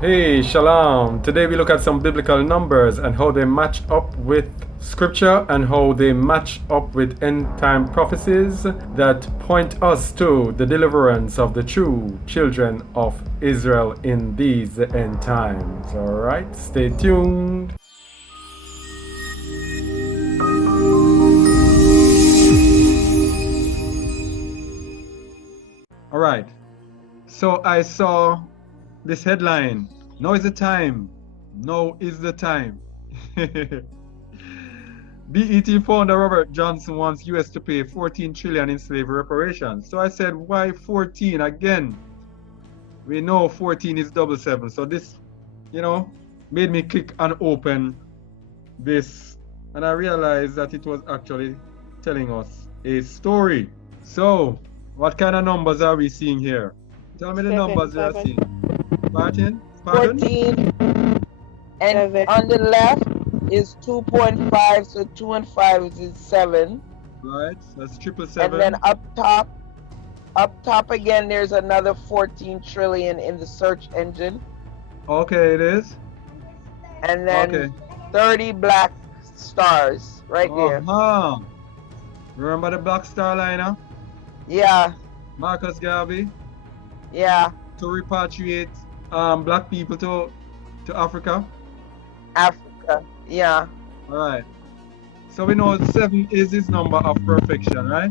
Hey, Shalom. Today we look at some biblical numbers and how they match up with scripture and how they match up with end time prophecies that point us to the deliverance of the true children of Israel in these end times. All right, stay tuned. All right, so I saw this headline. Now is the time. Now is the time. BET founder Robert Johnson wants US to pay 14 trillion in slavery reparations. So I said, why 14 again? We know 14 is double seven. So this, made me click and open this. And I realized that it was actually telling us a story. So what kind of numbers are we seeing here? Tell me the numbers you are seeing. Pardon? 14, and Seven. on the left is 2.5, so 2 and 5 is 7. Right, that's triple And seven. then up top again, there's another 14 trillion in the search engine. Okay, it is. And then Okay. 30 black stars right there. Uh-huh. Remember the Black Star Liner? Yeah, Marcus Garvey yeah, to repatriate black people to Africa. Africa, yeah, All right. So we know 7 is his number of perfection, right?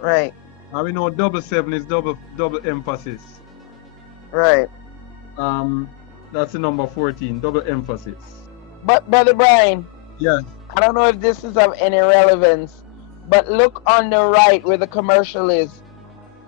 right, And we know double 7 is double emphasis. right. That's the number 14, double emphasis. But Brother Brian, Yes. I don't know if this is of any relevance, but look on the right where the commercial is.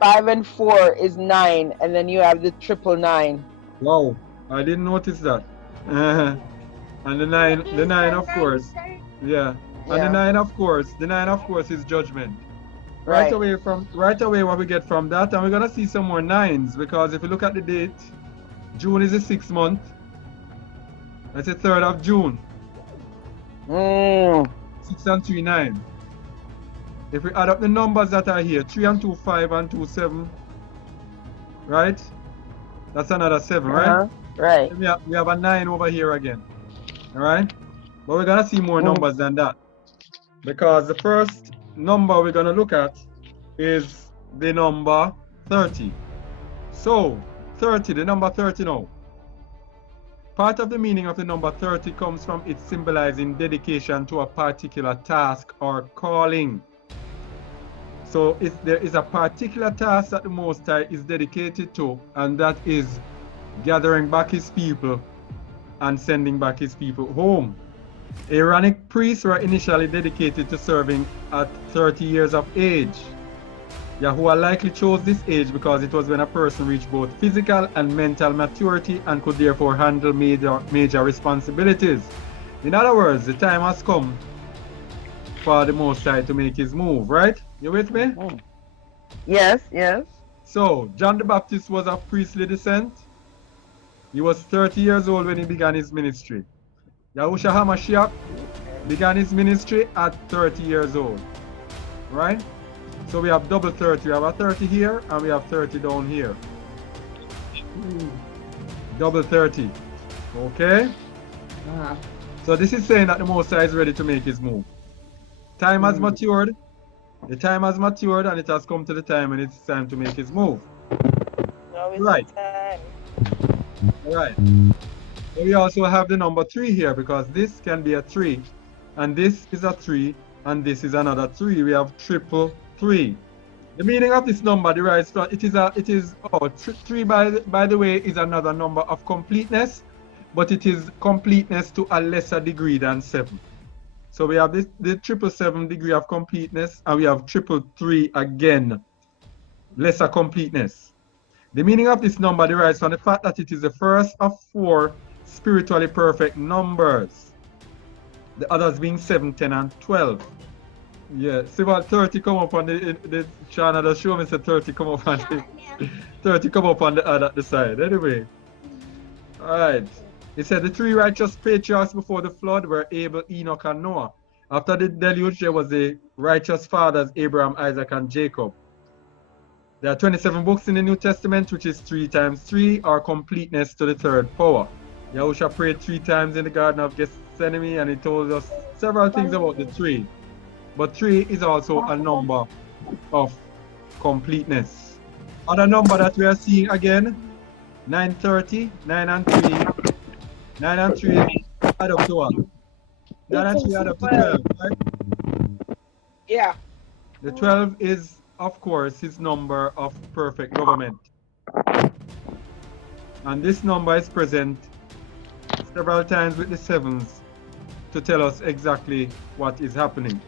5 and 4 is 9, and then you have the 999. Wow. I didn't notice that. And the nine, of course. Yeah. And the Yeah, 9, of course. The 9, of course, is judgment. right. Right away what we get from that, and we're gonna see some more 9s, because if you look at the date, June is the 6th month. That's the 3rd of June. 6 and 3, 9. If we add up the numbers that are here, 3 and 2, 5 and 2, 7. Right? That's another 7, right? Uh-huh. Right. Then we have a 9 over here again. Alright? But we're gonna see more numbers than that. Because the first number we're gonna look at is the number 30. So 30, the number 30 now. Part of the meaning of the number 30 comes from it symbolizing dedication to a particular task or calling. So if there is a particular task that the Most High is dedicated to, and that is gathering back his people and sending back his people home. Aaronic priests were initially dedicated to serving at 30 years of age. Yahuwah likely chose this age because it was when a person reached both physical and mental maturity and could therefore handle major responsibilities. In other words, the time has come for the Most High to make his move, right? You with me? Yes, yes. So, John the Baptist was of priestly descent. He was 30 years old when he began his ministry. Yahushua HaMashiach began his ministry at 30 years old, right? So we have double 30. We have a 30 here and we have 30 down here. Double 30. Okay? So this is saying that the Most High is ready to make his move. Time has matured. The time has matured and it has come to the time when it's time to make his move. Now is Right. the time. All right. So we also have the number 3 here because this can be a 3 and this is a 3 and this is another 3. We have triple 3. The meaning of this number derives from 3 by the way is another number of completeness, but it is completeness to a lesser degree than 7. So we have the 777 degree of completeness and we have 333 again, lesser completeness. The meaning of this number derives from the fact that it is the first of 4 spiritually perfect numbers. The others being 7, 10, and 12. Yeah, see what 30 come up on the channel that show me said 30 come up on the 30 come up on the other side. Anyway. Alright. It said the 3 righteous patriarchs before the flood were Abel, Enoch, and Noah. After the deluge, there was the righteous fathers Abraham, Isaac, and Jacob. There are 27 books in the New Testament, which is 3 times 3, or completeness to the third power. Yahusha prayed 3 times in the Garden of Gethsemane, and he told us several things about the 3. But 3 is also a number of completeness. Other number that we are seeing again, 930, 9 and 3. 9 and 3 add up to what? 9 and 3 add up to 12, right? Yeah. The 12 is, of course, his number of perfect government. And this number is present several times with the sevens to tell us exactly what is happening.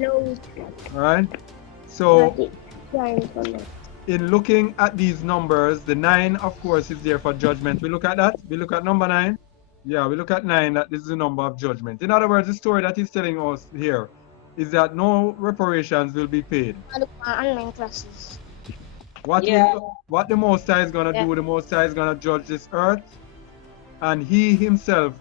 All right. So in looking at these numbers, the 9, of course, is there for judgment. We look at that. We look at number 9. Yeah, we look at 9, that this is the number of judgment. In other words, the story that he's telling us here is that no reparations will be paid. What the Most High is going to do, the Most High is going to judge this earth, and he himself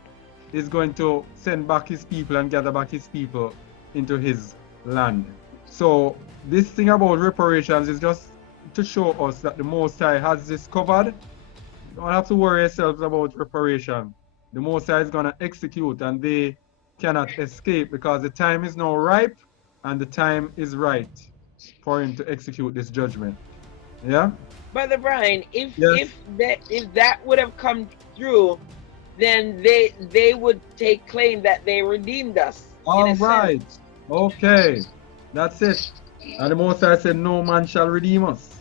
is going to send back his people and gather back his people into his land. So this thing about reparations is just to show us that the Most High has this covered. You don't have to worry yourselves about reparation. The Most High is going to execute, and they cannot escape, because the time is now ripe and the time is right for him to execute this judgment. Yeah? Brother Brian, if Yes. if that would have come through, then they would take claim that they redeemed us. All right. Okay. That's it. And the Most High said, no man shall redeem us.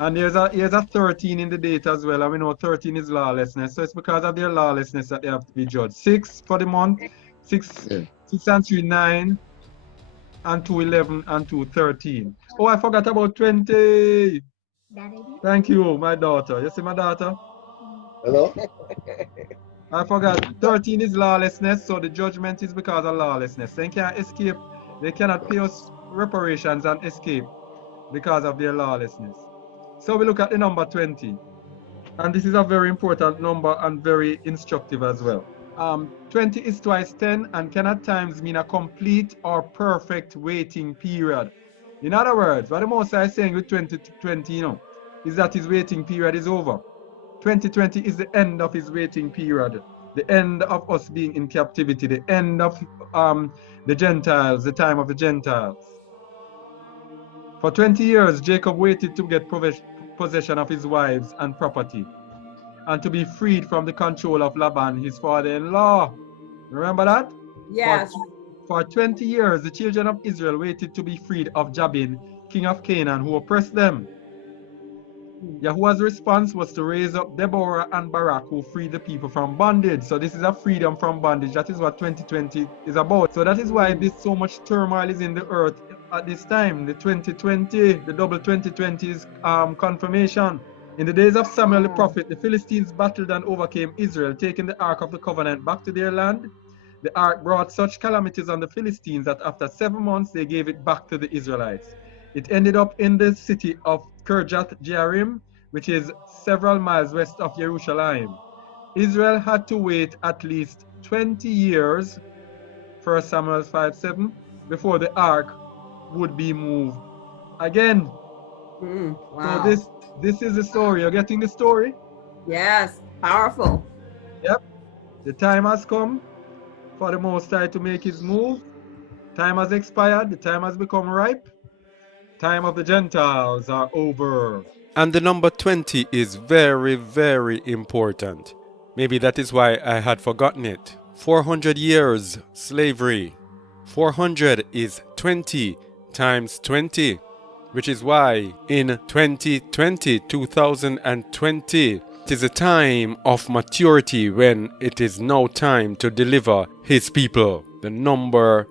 And here's a 13 in the date as well. And we know 13 is lawlessness. So it's because of their lawlessness that they have to be judged. 6 for the month, 6 and 3, 9, and 2, 11, and 2, 13. Oh, I forgot about 20. Thank you, my daughter. You see my daughter? Hello? I forgot. 13 is lawlessness, so the judgment is because of lawlessness. They can't escape. They cannot pay us reparations and escape because of their lawlessness. So we look at the number 20. And this is a very important number and very instructive as well. 20 is twice 10 and can at times mean a complete or perfect waiting period. In other words, what the Most High is saying with 2020, is that his waiting period is over. 2020 is the end of his waiting period, the end of us being in captivity, the end of the Gentiles, the time of the Gentiles. For 20 years, Jacob waited to get possession of his wives and property, and to be freed from the control of Laban, his father-in-law. Remember that? Yes. For 20 years, the children of Israel waited to be freed of Jabin, king of Canaan, who oppressed them. Yahuwah's response was to raise up Deborah and Barak, who freed the people from bondage. So this is a freedom from bondage. That is what 2020 is about. So that is why this so much turmoil is in the earth at this time. The 2020, the double 2020 is confirmation. In the days of Samuel the prophet, the Philistines battled and overcame Israel, taking the Ark of the Covenant back to their land. The Ark brought such calamities on the Philistines that after 7 months, they gave it back to the Israelites. It ended up in the city of Kirjath Jearim, which is several miles west of Jerusalem. Israel had to wait at least 20 years, 1 Samuel 5:7, before the ark would be moved again. Wow. So this is the story. You're getting the story? Yes, powerful. Yep. The time has come for the Most High to make his move. Time has expired. The time has become ripe. Time of the Gentiles are over. And the number 20 is very, very important. Maybe that is why I had forgotten it. 400 years slavery. 400 is 20 times 20, which is why in 2020, 2020, it is a time of maturity when it is now time to deliver his people. The number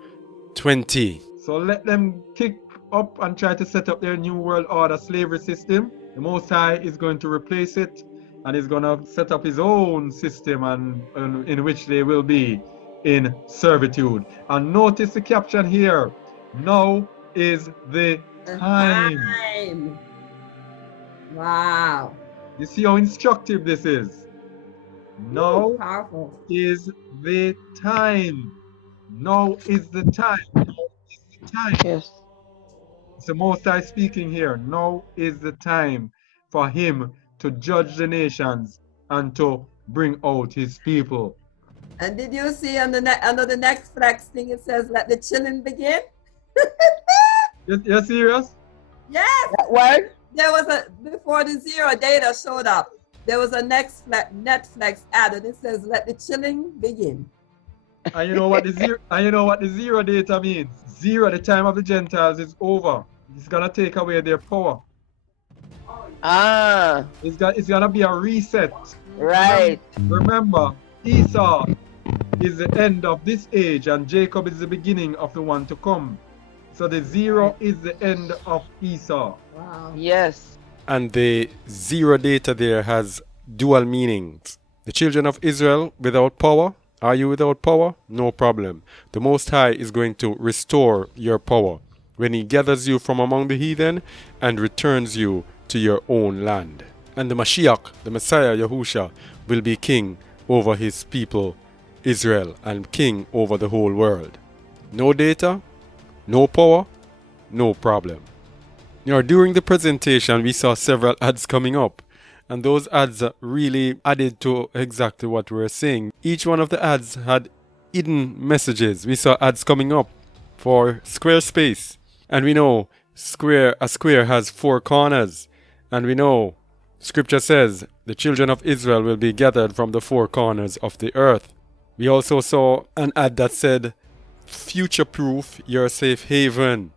20. So let them kick up and try to set up their new world order slavery system. The Most High is going to replace it, and is going to set up his own system and in which they will be in servitude. And notice the caption here. Now is the time. Wow. You see how instructive this is? Now Powerful. is the time. Now is the time. Now is the time. Yes. the Most High speaking here. Now is the time for him to judge the nations and to bring out his people. And did you see on under the next flex thing it says let the chilling begin? You're serious? Yes, That word? there was a before the zero data showed up. There was a Netflix ad and it says let the chilling begin. And you know what the zero data means? Zero, the time of the Gentiles is over. It's gonna take away their power. Ah, It's gonna be a reset. right. Remember, Esau is the end of this age and Jacob is the beginning of the one to come. So the zero is the end of Esau. Wow. Yes. And the zero data there has dual meanings. The children of Israel without power. Are you without power? No problem. The Most High is going to restore your power when He gathers you from among the heathen and returns you to your own land. And the Mashiach, the Messiah Yahusha, will be king over His people Israel and king over the whole world. No data, no power, no problem. During the presentation, we saw several ads coming up. And those ads really added to exactly what we were saying. Each one of the ads had hidden messages. We saw ads coming up for Squarespace. And we know a square has 4 corners. And we know Scripture says the children of Israel will be gathered from the 4 corners of the earth. We also saw an ad that said, future-proof your safe haven.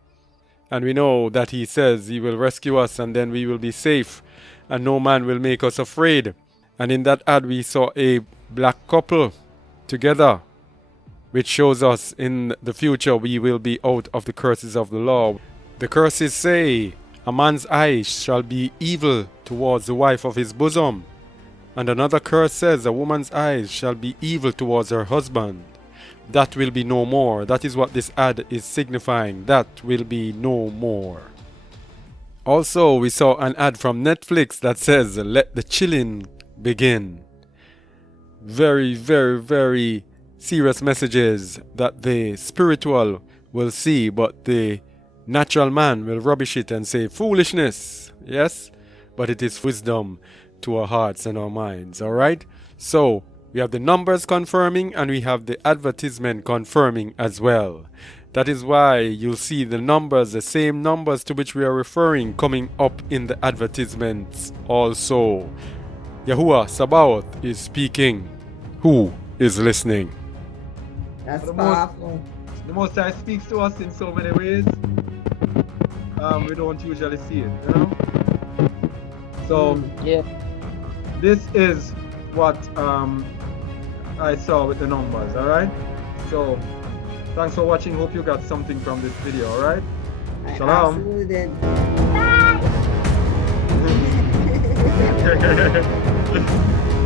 And we know that He says He will rescue us and then we will be safe. And no man will make us afraid. And in that ad we saw a black couple together, which shows us in the future we will be out of the curses of the law. The curses say, a man's eyes shall be evil towards the wife of his bosom. And another curse says, a woman's eyes shall be evil towards her husband. That will be no more. That is what this ad is signifying. That will be no more. Also, we saw an ad from Netflix that says, let the chilling begin. Very, very, very serious messages that the spiritual will see, but the natural man will rubbish it and say, foolishness. Yes, but it is wisdom to our hearts and our minds. All right? So, we have the numbers confirming and we have the advertisement confirming as well. That is why you'll see the numbers, the same numbers to which we are referring, coming up in the advertisements also. Yahuwah Sabaoth is speaking. Who is listening? That's The powerful. Most High speaks to us in so many ways. We don't usually see it, you know? So, Yeah. this is what I saw with the numbers, alright? So, thanks for watching. Hope you got something from this video, alright? I Shalom. absolutely did. Bye.